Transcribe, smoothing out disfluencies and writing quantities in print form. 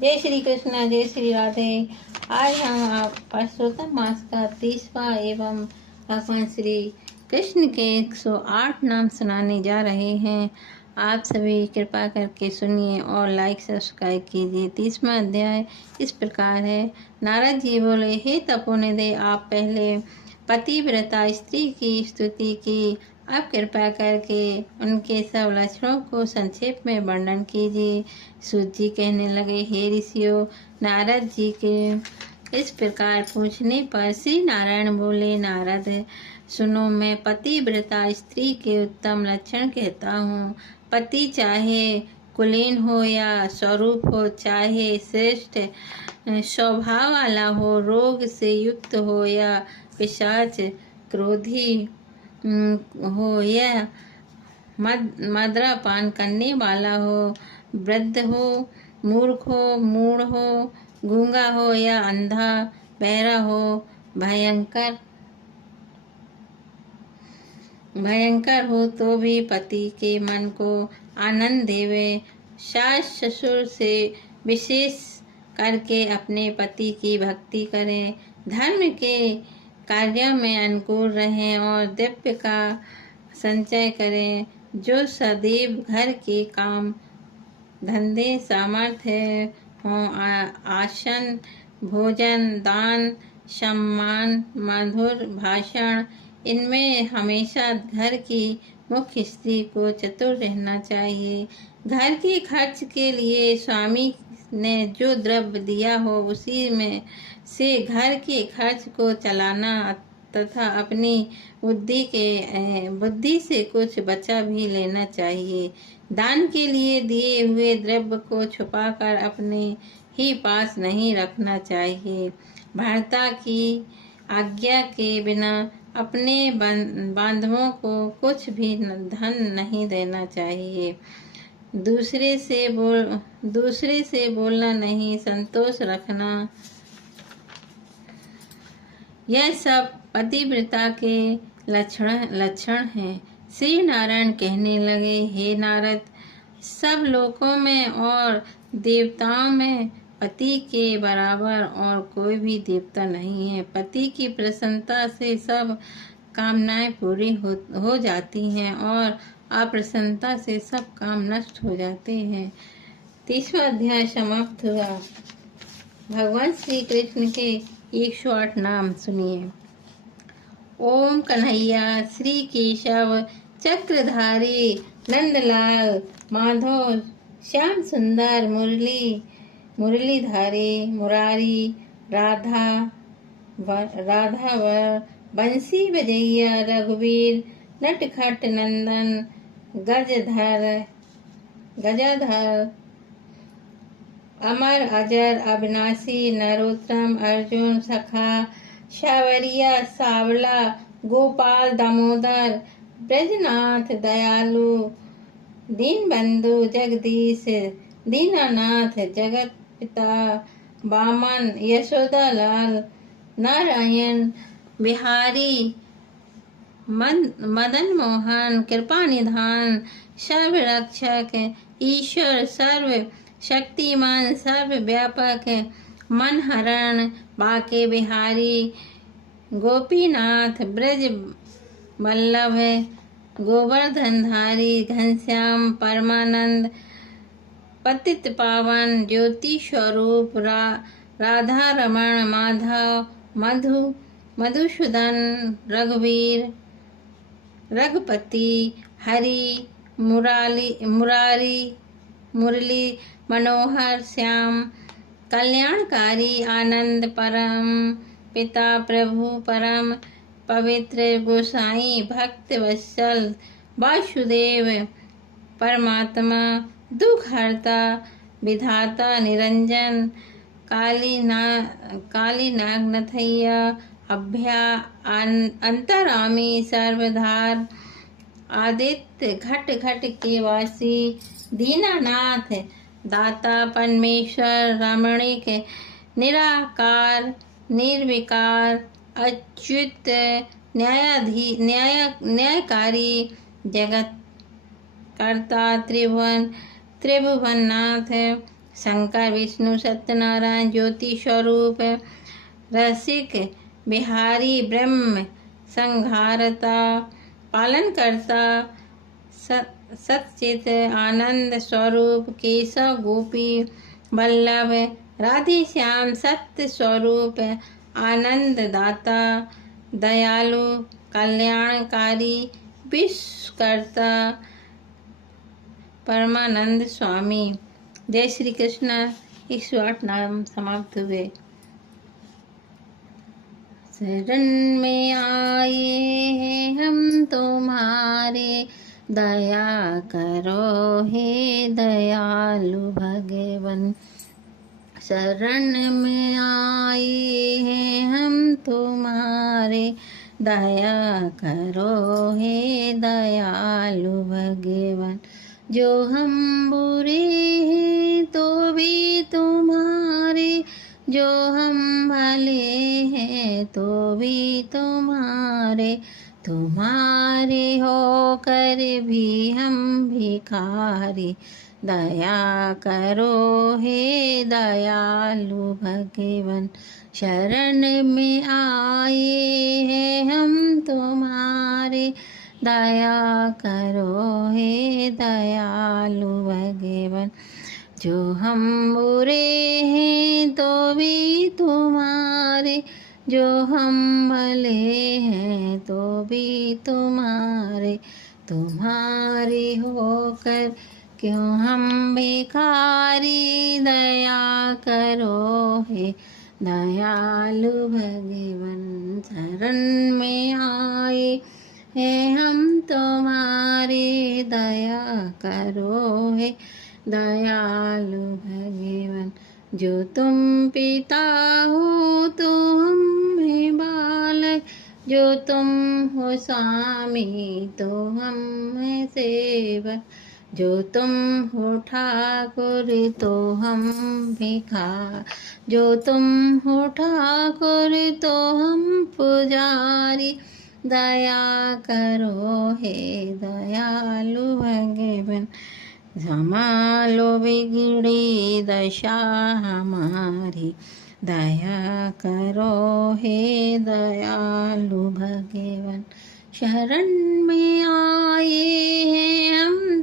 जय श्री कृष्ण, जय श्री राधे। आज हम आप पुरुषोत्तम मास का 30वां एवं भगवान श्री कृष्ण के 108 नाम सुनाने जा रहे हैं। आप सभी कृपा करके सुनिए और लाइक सब्सक्राइब कीजिए। 30वां अध्याय इस प्रकार है। नारद जी बोले, हे तपोनिधि, आप पहले पतिव्रता स्त्री की स्तुति की, अब कृपा करके उनके सब लक्षणों को संक्षेप में वर्णन कीजिए। सूत जी कहने लगे, हे ऋषियों, नारद जी के इस प्रकार पूछने पर श्री नारायण बोले, नारद सुनो, मैं पतिव्रता स्त्री के उत्तम लक्षण कहता हूँ। पति चाहे कुलीन हो या स्वरूप हो, चाहे श्रेष्ठ स्वभाव वाला हो, रोग से युक्त हो या पिशाच क्रोधी हो या मदिरा पान करने वाला हो, वृद्ध हो, मूर्ख हो, मूढ़ हो, गूंगा हो या अंधा, बहरा हो, भयंकर हो तो भी पति के मन को आनंद देवे। सास ससुर से विशेष करके अपने पति की भक्ति करें, धर्म के कार्यों में अनुकूल रहें और दिव्य का संचय करें, जो सदैव घर के काम धंधे सामर्थ्य हों, आसन, भोजन, दान, सम्मान, मधुर भाषण, इनमें हमेशा घर की मुख्य स्त्री को चतुर रहना चाहिए। घर के खर्च के लिए स्वामी ने जो द्रव्य दिया हो, उसी में से घर के खर्च को चलाना तथा अपनी बुद्धि से कुछ बचा भी लेना चाहिए। दान के लिए दिए हुए द्रव्य को छुपाकर अपने ही पास नहीं रखना चाहिए। भर्ता की आज्ञा के बिना अपने बांधवों को कुछ भी धन नहीं देना चाहिए। दूसरे से बोलना नहीं, संतोष रखना, यह सब पतिव्रता के लक्षण हैं। श्री नारायण कहने लगे, हे नारद, सब लोकों में और देवताओं में पति के बराबर और कोई भी देवता नहीं है। पति की प्रसन्नता से सब कामनाएं पूरी हो जाती हैं और अप्रसन्नता से सब काम नष्ट हो जाते हैं। 30वां अध्याय समाप्त हुआ। भगवान श्री कृष्ण के 108 नाम सुनिए। ओम कन्हैया, श्री केशव, चक्रधारी, नंदलाल, माधव, श्याम सुंदर, मुरलीधारी, मुरारी, राधावर, बंसी बजैया, रघुवीर, नटखट नंदन, गजाधर, अमर अजर, अविनाशी, नरोत्तम, अर्जुन, सखा, शावरिया, सावला, गोपाल, दामोदर, ब्रजनाथ, दयालु, दीनबंधु, जगदीश, दीनानाथ, जगत पिता, वामन, यशोदा लाल, नारायण, बिहारी, मदन मोहन, कृपा निधान, सर्वरक्षक, ईश्वर, सर्व शक्तिमान, सर्व व्यापक, मनहरण, बाके बिहारी, गोपीनाथ, ब्रज वल्लभ, गोवर्धनधारी, घनश्याम, परमानंद, पतित पावन, ज्योति स्वरूप, राधा रमण, माधव, मधुसूदन, रघुवीर, रघुपति, हरि, मुरली मनोहर, श्याम, कल्याणकारी, आनंद, परम पिता, प्रभु, परम पवित्र, गोसाई, भक्त वत्सल, वासुदेव, परमात्मा, दुख हरता, विधाता, निरंजन, काली नागनथैया, अभ्या, अंतरामी, सर्वधार, आदित्य, घट के वासी, दीनानाथ, दाता, परमेश्वर, रमणिक, निराकार, निर्विकार, अच्युत, न्यायकारी, जगत कर्ता, त्रिभुवननाथ, शंकर विष्णु सत्यनारायण ज्योति स्वरूप रसिक बिहारी ब्रह्म संहारता पालन करता सच्चित आनंद स्वरूप केशव गोपी वल्लभ राधे श्याम सत्य स्वरूप आनंद दाता दयालु कल्याणकारी विश्वकर्ता परमानंद स्वामी। जय श्री कृष्ण। 108 नाम समाप्त हुए। शरण में आए हैं हम तुम्हारे, दया करो हे दयालु भगवन। शरण में आए हैं हम तुम्हारे, दया करो हे दयालु भगवन। जो हम बुरे हैं तो भी तुम्हारे, जो हम भले हैं तो भी तुम्हारे, तुम्हारे होकर भी हम भिखारी, दया करो हे दयालु भगवन। शरण में आए हैं हम तुम्हारे, दया करो हे दयालु भगवन। जो हम बुरे हैं तो भी तुम्हारे, जो हम भले हैं तो भी तुम्हारे, तुम्हारे होकर क्यों हम भिखारी, दया करो हे दयालु भगवन। शरण में आए हैं हम तुम्हारे, दया करो हे दयालु भगवन। जो तुम पिता हो तो हम हैं बालक, जो तुम हो स्वामी तो हम हैं सेवक, जो तुम हो ठाकुर तो हम भिखारी, जो तुम हो ठाकुर तो हम पुजारी, दया करो हे दयालु भगवन। संभालो बिगड़ी दशा हमारी, दया करो हे दयालु भगवन। शरण में आए हैं हम